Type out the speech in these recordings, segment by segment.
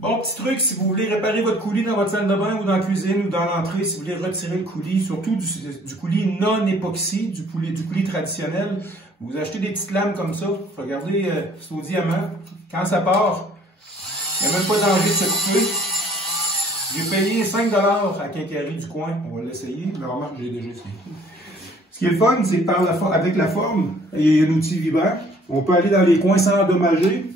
Bon, petit truc, si vous voulez réparer votre coulis dans votre salle de bain ou dans la cuisine ou dans l'entrée, si vous voulez retirer le coulis, surtout du coulis non époxy, du coulis traditionnel, vous achetez des petites lames comme ça. Regardez, c'est au diamant. Quand ça part, il n'y a même pas danger de se couper. J'ai payé 5 $ à Quincaillerie du coin. On va l'essayer. La remarque, j'ai déjà essayé. Ce qui est le fun, c'est que avec la forme, il y a un outil vibrant. On peut aller dans les coins sans endommager.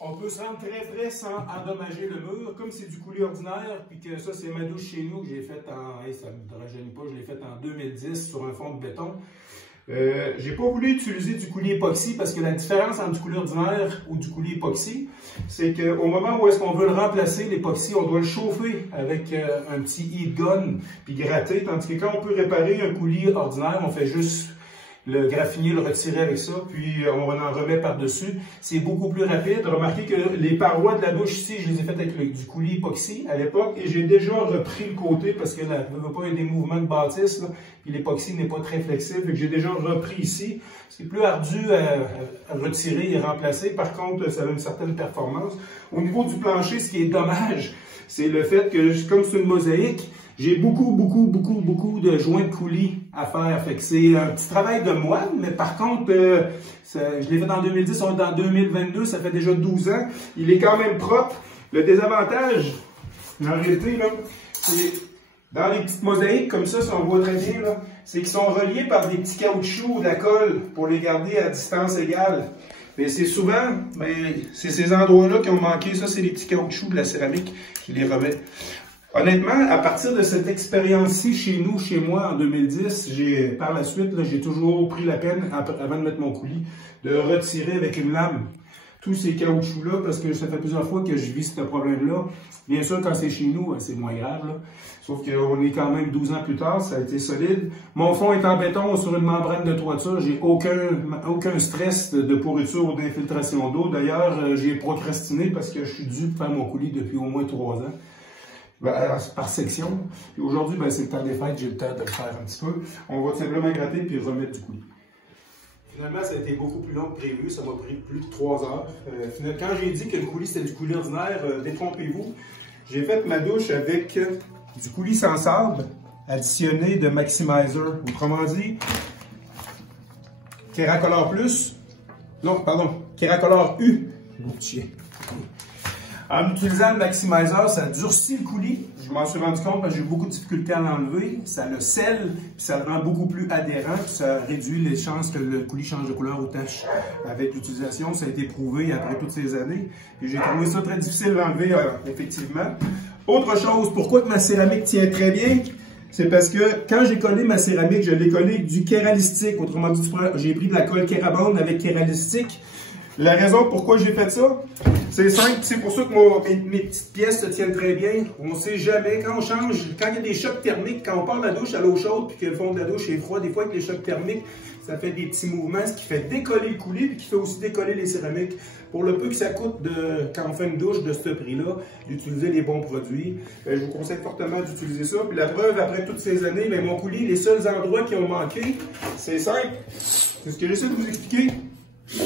On peut se rendre très près sans endommager le mur, comme c'est du coulis ordinaire, puis que ça c'est ma douche chez nous que j'ai faite en, ça ne me rajeunit pas, je l'ai faite en 2010 sur un fond de béton. J'ai pas voulu utiliser du coulis époxy parce que la différence entre du coulis ordinaire ou du coulis époxy, c'est qu'au moment où est-ce qu'on veut le remplacer, l'époxy, on doit le chauffer avec un petit heat gun puis gratter, tandis que quand on peut réparer un coulis ordinaire, on fait juste le graffiner, le retirer avec ça, puis on en remet par-dessus. C'est beaucoup plus rapide. Remarquez que les parois de la douche ici, je les ai faites avec du coulis époxy à l'époque, et j'ai déjà repris le côté parce que là, il ne veut pas y avoir des mouvements de bâtisse, là, puis l'époxy n'est pas très flexible, fait que j'ai déjà repris ici. C'est plus ardu à retirer et remplacer. Par contre, ça a une certaine performance. Au niveau du plancher, ce qui est dommage, c'est le fait que, comme c'est une mosaïque, j'ai beaucoup de joints de coulis à faire. Fait que c'est un petit travail de moine, mais par contre, je l'ai fait en 2010, on est en 2022, ça fait déjà 12 ans. Il est quand même propre. Le désavantage, en réalité, là, c'est dans les petites mosaïques comme ça, si on voit très bien, là, c'est qu'ils sont reliés par des petits caoutchoucs ou de la colle pour les garder à distance égale. Mais c'est souvent, c'est ces endroits-là qui ont manqué. Ça, c'est les petits caoutchoucs de la céramique qui les remettent. Honnêtement, à partir de cette expérience-ci chez nous, chez moi, en 2010, par la suite, j'ai toujours pris la peine, avant de mettre mon coulis, de retirer avec une lame tous ces caoutchoucs-là, parce que ça fait plusieurs fois que je vis ce problème-là. Bien sûr, quand c'est chez nous, c'est moins grave, là. Sauf qu'on est quand même 12 ans plus tard, ça a été solide. Mon fond est en béton sur une membrane de toiture. J'ai aucun stress de pourriture ou d'infiltration d'eau. D'ailleurs, j'ai procrastiné parce que je suis dû faire mon coulis depuis au moins 3 ans. Par section. Et aujourd'hui, c'est le temps des fêtes, j'ai le temps de le faire un petit peu. On va simplement gratter puis remettre du coulis. Finalement, ça a été beaucoup plus long que prévu. Ça m'a pris plus de 3 heures. Quand j'ai dit que le coulis c'était du coulis ordinaire, détrompez-vous. J'ai fait ma douche avec du coulis sans sable additionné de Maximizer. Autrement dit, Keracolor Plus. Non, pardon, Keracolor U. Beau chien. En utilisant le Maximizer, ça durcit le coulis. Je m'en suis rendu compte parce que j'ai beaucoup de difficultés à l'enlever. Ça le scelle, puis ça le rend beaucoup plus adhérent, puis ça réduit les chances que le coulis change de couleur ou tache avec l'utilisation. Ça a été prouvé après toutes ces années. Et j'ai trouvé ça très difficile à enlever, effectivement. Autre chose, pourquoi que ma céramique tient très bien? C'est parce que quand j'ai collé ma céramique, je l'ai collé avec du Keralistique. Autrement dit, j'ai pris de la colle Kerabond avec Keralistique. La raison pourquoi j'ai fait ça, c'est simple, c'est pour ça que mes petites pièces se tiennent très bien. On ne sait jamais, quand on change, quand il y a des chocs thermiques, quand on part de la douche à l'eau chaude, puis que le fond de la douche est froid, des fois avec les chocs thermiques, ça fait des petits mouvements, ce qui fait décoller le coulis, puis qui fait aussi décoller les céramiques. Pour le peu que ça coûte, quand on fait une douche de ce prix-là, d'utiliser les bons produits, je vous conseille fortement d'utiliser ça. Puis la preuve, après toutes ces années, mon coulis, les seuls endroits qui ont manqué, c'est simple. C'est ce que j'essaie de vous expliquer.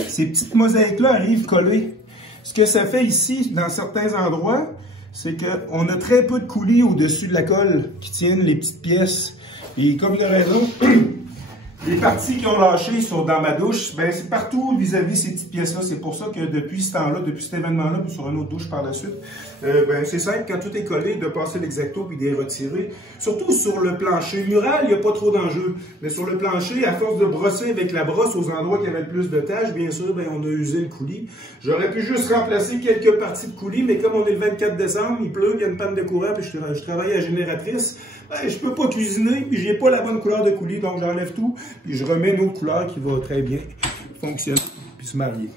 Ces petites mosaïques-là arrivent collées. Ce que ça fait ici, dans certains endroits, c'est qu'on a très peu de coulis au-dessus de la colle qui tiennent les petites pièces. Et comme de raison, les parties qui ont lâché dans ma douche, c'est partout vis-à-vis ces petites pièces-là. C'est pour ça que depuis ce temps-là, depuis cet événement-là, puis sur une autre douche par la suite, c'est simple, quand tout est collé, de passer l'exacto puis de les retirer. Surtout sur le plancher. Mural, il n'y a pas trop d'enjeux. Mais sur le plancher, à force de brosser avec la brosse aux endroits qui avaient le plus de taches, bien sûr, on a usé le coulis. J'aurais pu juste remplacer quelques parties de coulis, mais comme on est le 24 décembre, il pleut, il y a une panne de courant, puis je travaille à génératrice, je peux pas cuisiner, puis j'ai pas la bonne couleur de coulis, donc j'enlève tout, puis je remets une autre couleur qui va très bien fonctionner, puis se marier.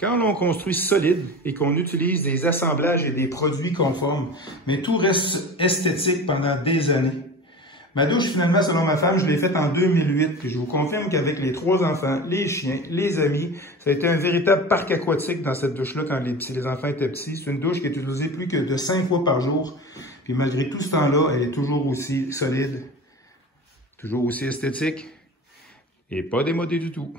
Quand l'on construit solide et qu'on utilise des assemblages et des produits conformes, mais tout reste esthétique pendant des années, Ma douche, finalement, selon ma femme, je l'ai faite en 2008. Puis je vous confirme qu'avec les 3 enfants, les chiens, les amis, ça a été un véritable parc aquatique dans cette douche-là quand les enfants étaient petits. C'est une douche qui est utilisée plus que de 5 fois par jour. Puis malgré tout ce temps-là, elle est toujours aussi solide, toujours aussi esthétique et pas démodée du tout.